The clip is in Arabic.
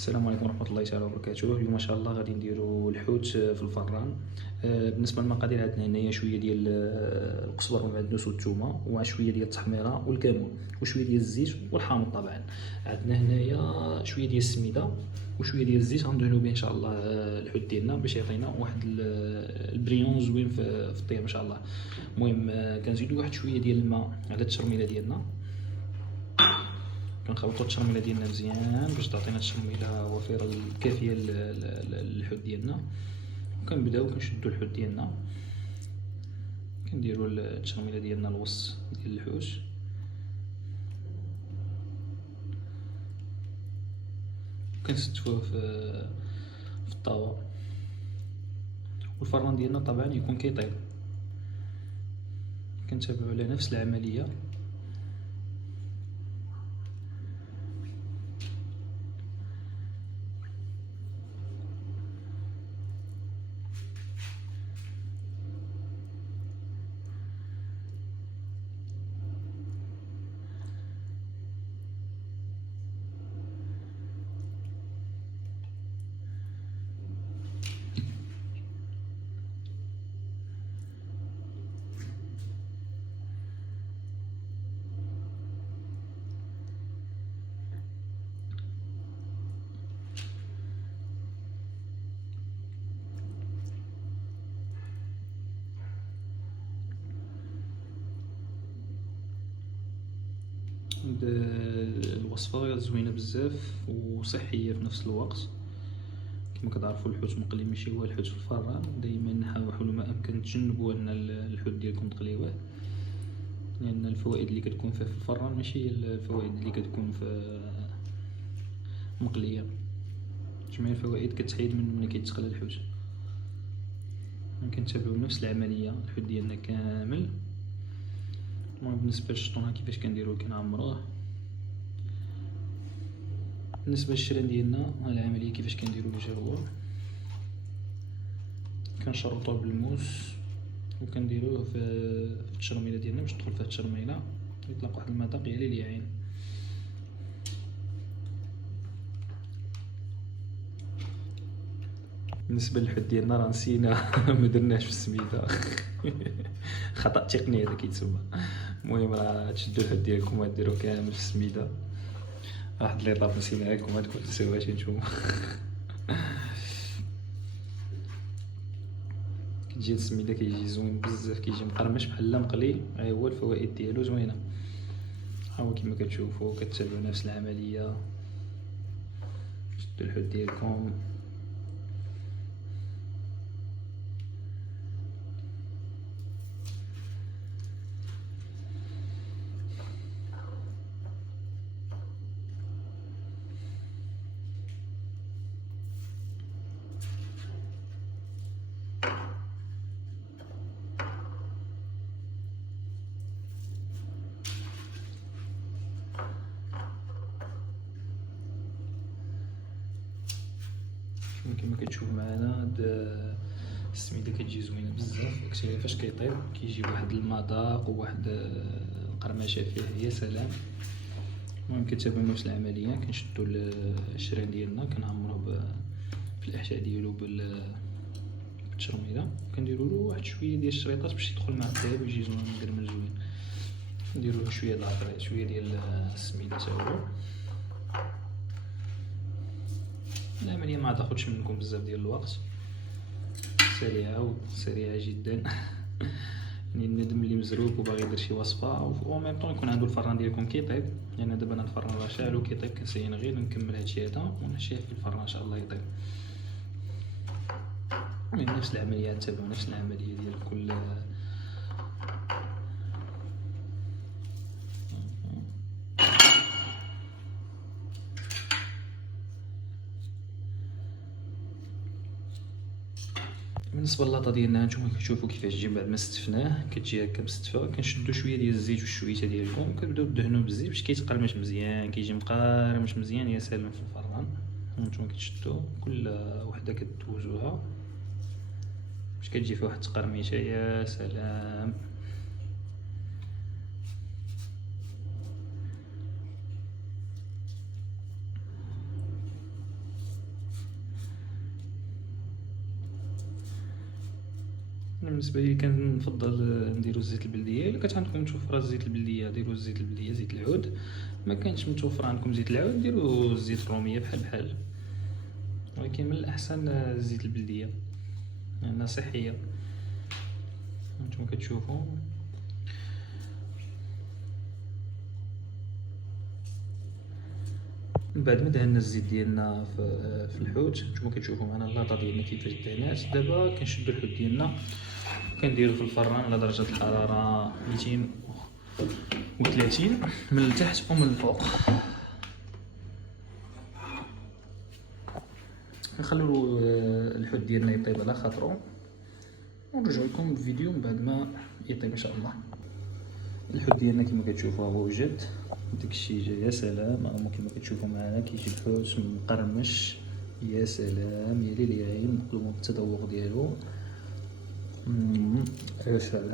السلام عليكم ورحمة الله تعالى وبركاته. اليوم ان شاء الله غادي نديرو الحوت في الفران. بالنسبة للمقادير عندنا هنايا شوية ديال القزبر والمعدنوس والثومة، ومع شوية ديال التحميرة والكمون وشوية ديال الزيت والحامض. طبعا عندنا هنايا شوية ديال السميدة وشوية ديال الزيت غندهنو به ان شاء الله الحوت ديالنا باش يعطينا واحد البريون زوين في الطياب ان شاء الله. المهم كنزيدو واحد شوية ديال الماء على التشرميلة ديالنا، كنخلطو التشرميله ديالنا مزيان باش تعطينا التشرميله وفيره الكافيه للحوت ديالنا. وكنبداو كنشدو الحوت ديالنا، كنديرو التشرميله ديالنا الوسط ديال الحوت، كنستفوه في الطاوه. والفران ديالنا طبعا يكون كيطيب، كنتابعو على نفس العمليه. الوصفة زوينة بزاف وصحية في نفس الوقت. كما كتعرفوا الحوت مقلي ماشي هو الحوت في الفران، دائما حاولوا ما امكن تجنبوا ان الحوت ديالكم تقليوه، لان الفوائد اللي كتكون فيه في الفران ماشي هي الفوائد اللي كتكون في مقليه. جميع الفوائد كتحيد من ملي كيتقلى الحوت. كنتابعوا نفس العمليه الحوت ديالنا كامل. المهم بالنسبه للشطون كيفاش كنديروه، كنعمروه. بالنسبه للشران ديالنا العمليه كيفاش كنديروه حتى هو كنشرطوه بالموس وكنديروه في التشرميله ديالنا باش تدخل فيها التشرميله يطلق واحد المذاق يا ليل يا عين. بالنسبه للحوت ديالنا راه نسينا ما درناهش في السميده خطا تقني هذا كيتسمى. المهم راه تشدوا الحوت ديالكم وديروه كامل في السميده. واحد ليطاب نسينا لكم، هادكم تنساوهاش نتوما كتجي السميده كيجي زوين بزاف، كيجي مقرمش بحال مقلي. هو الفوائد ديالو زوينه. ها هو كما كتشوفوا كتابعوا نفس العمليه. شدوا الحوت ديالكم كما كتشوف معنا. هاد السميده كتجي زوينه بزاف، داكشي فاش كيطيب كيجي واحد المذاق وواحد القرمشه فيه يا سلام. المهم كنتابعو نفس العمليه، كنشدو الشران ديالنا كنعمروه في الاحشاء ديالو بالتشرميله، كنديروا له واحد شويه ديال الشريطات باش يدخل مع الطياب ويجي زوين مقرمش زوين. نديروا له شويه ديال شويه ديال السميده حتى هو. العمليه ما تاخذش منكم بزاف ديال الوقت، سريعه جدا يعني الندم اللي مزروب وباغي يدير شي وصفه و ميم طون يكون عنده الفران ديالكم كيطيب. لان دابا انا الفران راه شاعل وكيطيب، كنسينا غير نكمل هادشي هذا ونحشيه في الفران ان شاء الله يطيب. من نفس العمليه نتابعوا نفس العمليه ديال كل. بالنسبه للاطا ديالنا نتوما كتشوفوا كيفاش تجي بعد ما استفناه، كتجي هكا مستفى. كنشدوا شويه ديال الزيت والشويته ديالكم وكنبداو دهنوه بالزيت باش كيتقرمش مزيان، كيجي مقرمش مزيان يا سلام في الفران. نتوما كتشدوا كل وحده كدوزوها باش كتجي فيها واحد التقرميشه يا سلام. انا بالنسبه لي كنفضل نديرو الزيت البلديه. الا كانت عندكم متوفره الزيت البلديه ديروا الزيت البلديه، زيت العود. ما كانش متوفر عندكم زيت العود ديروا الزيت الروميه بحال، ولكن من الاحسن الزيت البلديه لانها صحيه. نتوما كتشوفوا من بعد ما دهنا الزيت ديالنا في الحوت، نتوما كتشوفوا معنا اللاطه ديالنا كيفاش دهنات. دابا كنشدو الحوت ديالنا وكنديرو في الفران على درجه الحراره 230 من التحت ومن الفوق. نخلو الحوت ديالنا يطيب على خاطرو ونرجع لكم بفيديو من بعد ما يطيب ان شاء الله. الحوت ديالنا كما كتشوفوا هو وجد، داكشي جا يا سلام. هما كما كتشوفوا معنا كيجي الحوت مقرمش يا سلام، يا ليل يا عين. نقولوا التذوق ديالو يا سلام.